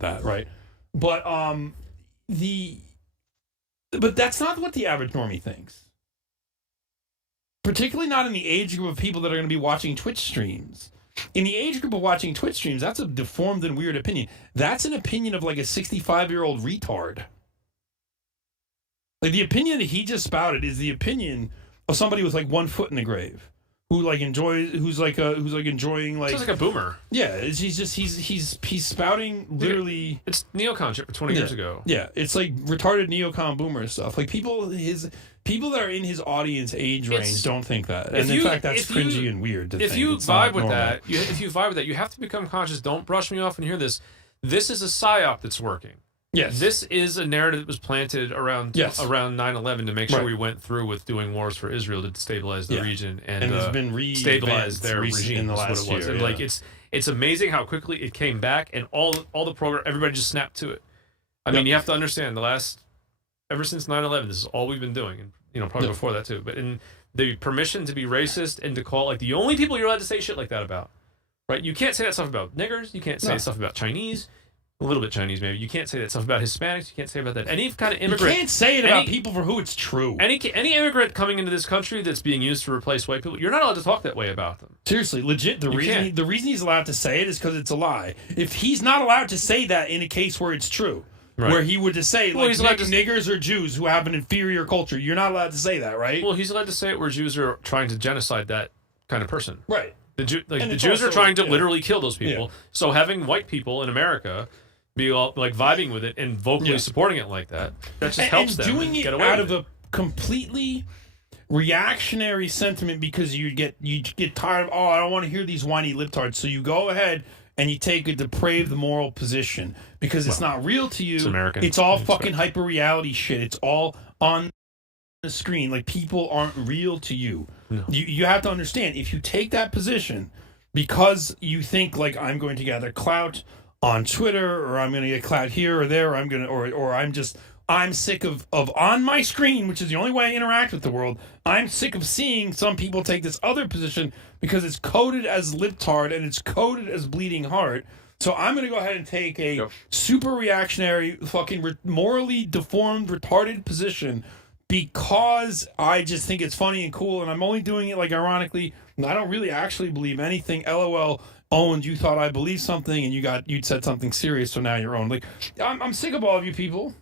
that, right? But but that's not what the average normie thinks. Particularly not in the age group of people that are going to be watching Twitch streams. In the age group of watching Twitch streams, that's a deformed and weird opinion. That's an opinion of like a 65-year-old retard. Like the opinion that he just spouted is the opinion of somebody with like 1 foot in the grave, who like enjoys, who's like enjoying like. Sounds like a boomer. Yeah, he's spouting literally. It's neocon shit for 20 years ago. Yeah, it's like retarded neocon boomer stuff. Like people that are in his audience age range don't think that, and in fact that's cringy and weird. If you vibe with that, you have to become conscious. Don't brush me off and hear this. This is a psyop that's working. Yes. This is a narrative that was planted around 9/11 to make sure we went through with doing wars for Israel to stabilize the region and it's been stabilize their regime in the last year. And like it's amazing how quickly it came back, and all the program, everybody just snapped to it. I mean, you have to understand ever since 9/11, this is all we've been doing, and probably before that too. But in the permission to be racist and to call like the only people you're allowed to say shit like that about, right? You can't say that stuff about niggers. You can't say stuff about Chinese. A little bit Chinese, maybe. You can't say that stuff about Hispanics. You can't say about that. Any kind of immigrant. You can't say it about people for who it's true. Any immigrant coming into this country that's being used to replace white people, you're not allowed to talk that way about them. Seriously, legit. The reason he's allowed to say it is because it's a lie. If he's not allowed to say that in a case where it's true, where he would just say like niggers or Jews who have an inferior culture, you're not allowed to say that, right? Well, he's allowed to say it where Jews are trying to genocide that kind of person. Right. The Jews are trying to literally kill those people. Yeah. So having white people in America be all like vibing with it and vocally supporting it like that just helps them doing it get away out with of a completely reactionary sentiment because you get tired of I don't want to hear these whiny libtards, so you go ahead and you take a depraved moral position because it's not real to you. It's American. It's all fucking hyper reality shit. It's all on the screen. Like people aren't real to you. No. You have to understand, if you take that position because you think like I'm going to gather clout on Twitter, or I'm going to get clout here or there, or I'm sick of on my screen, which is the only way I interact with the world. I'm sick of seeing some people take this other position because it's coded as libtard and it's coded as bleeding heart. So I'm going to go ahead and take a super reactionary, fucking morally deformed, retarded position because I just think it's funny and cool, and I'm only doing it like ironically. I don't really actually believe anything. LOL. Owen, you thought I believed something, and you'd said something serious, so now you're owned. Like, I'm sick of all of you people.